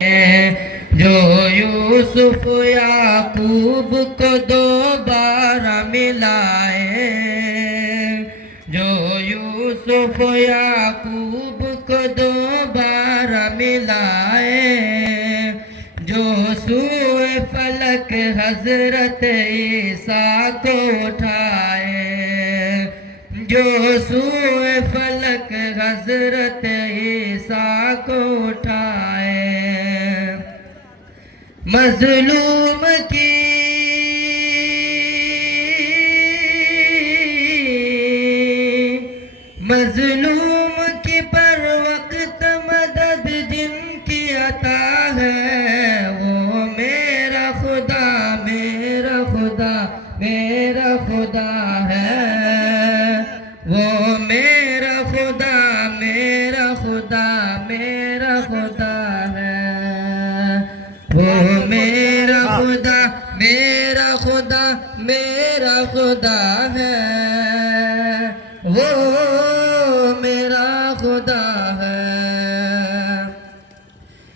जो यूसुफ याकूब को दोबारा मिलाए, जो यूसुफ याकूब को दोबारा मिलाए, जो सूए फलक हजरत ईसा को उठाए, जो सूए फलक हजरत ईसा को उठाए। मजलूम की पर वक्त मदद जिनकी अता है, वो मेरा खुदा मेरा खुदा मेरा खुदा है, वो मेरा खुदा मेरा खुदा मेरा खुदा है, वो मेरा खुदा मेरा खुदा मेरा खुदा है, वो मेरा खुदा है।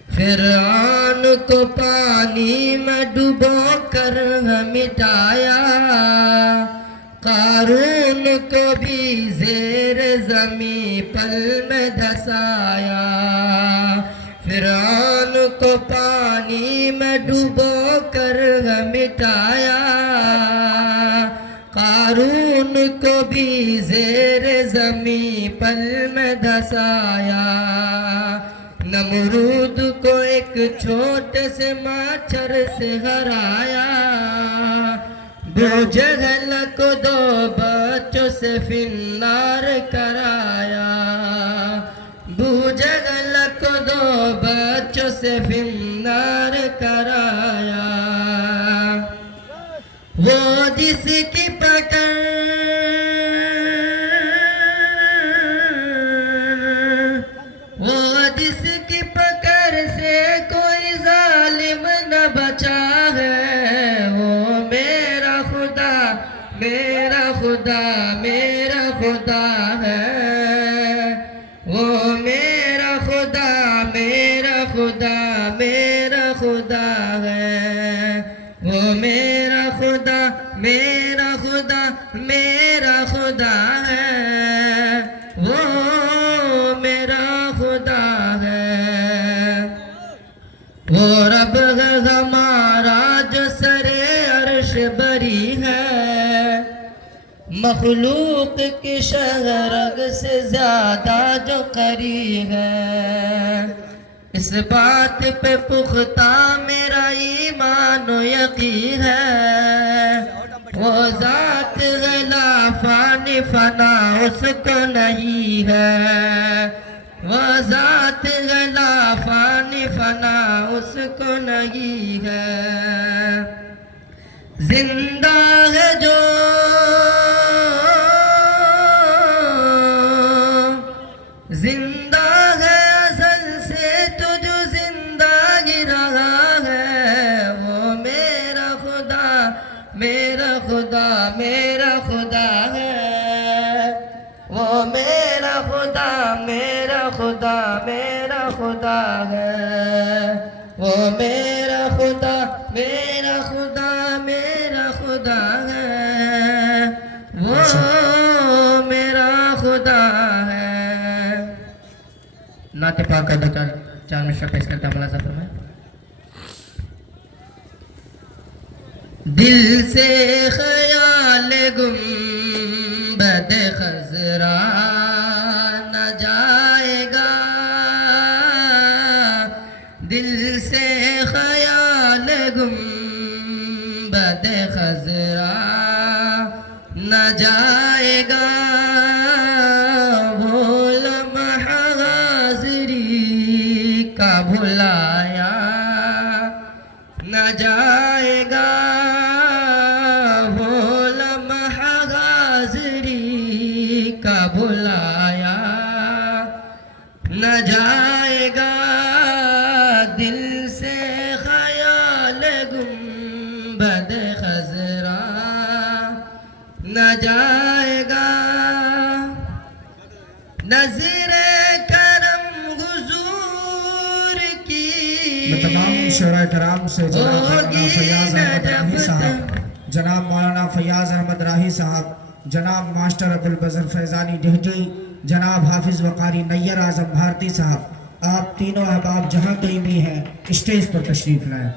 फिरौन को पानी में डुबो कर मिटाया, कारून को भी ज़ेर ज़मीं पल में धसाया। फिरौन को पानी में डुबो कर मिटाया, कारून को भी ज़ेर ज़मीं पल में धसाया। नमरूद को एक छोटे से माछर से हराया, बूजहल को दो बच्चों से फिन्नार कराया, बूजहल को दो बच्चों से फिन्नार कराया। वो जिसकी पकड़ से कोई जालिम न बचा है, वो मेरा खुदा मेरा खुदा मेरा खुदा है, वो मेरा खुदा मेरा खुदा मेरा खुदा है, वो मेरा खुदा मेरा खुदा मेरा खुदा है, वो मेरा खुदा है। वो रब है हमारा जो सरे अर्श बरी है, मखलूक की शहरग से ज्यादा जो करी है। इस बात पे पुख्ता मेरा ईमान यकीन है, वो ज़ात है ला फानी फना उसको नहीं है, वो ज़ात है ला फानी फना उसको नहीं है। जिंदा है जो जिंदा है असल से तो जो जिंदा ही रहा है, वो मेरा खुदा मेरा खुदा मेरा खुदा है, वो मेरा खुदा मेरा खुदा मेरा खुदा है, वो मेरा खुदा मेरा खुदा मेरा खुदा है, वो मेरा खुदा है। नाते पाक का दो चार मिसरा पेश करता हूँ मुलाज़ा फरमाएं। दिल से ख्याल गुंबद खज़रा न जाएगा, दिल से ख्याल गुंबद खज़रा न जाएगा, भुलाया न जाएगा, वो लम्हा हाज़िरी का भुलाया न जाएगा। दिल से ख्याल गुंबद खज़रा न जाएगा, नज़रे तमाम शोरा कराम से जनाब होगी फैयाज न अहमद जब राही साहब, जनाब मौलाना फैयाज अहमद राही साहब, जनाब मास्टर अब्दुल बजर फैजानी डेहटी, जनाब हाफिज वकारी नैयर आजम भारती साहब, आप तीनों अहबाब जहाँ कहीं भी हैं स्टेज पर तशरीफ लाएं।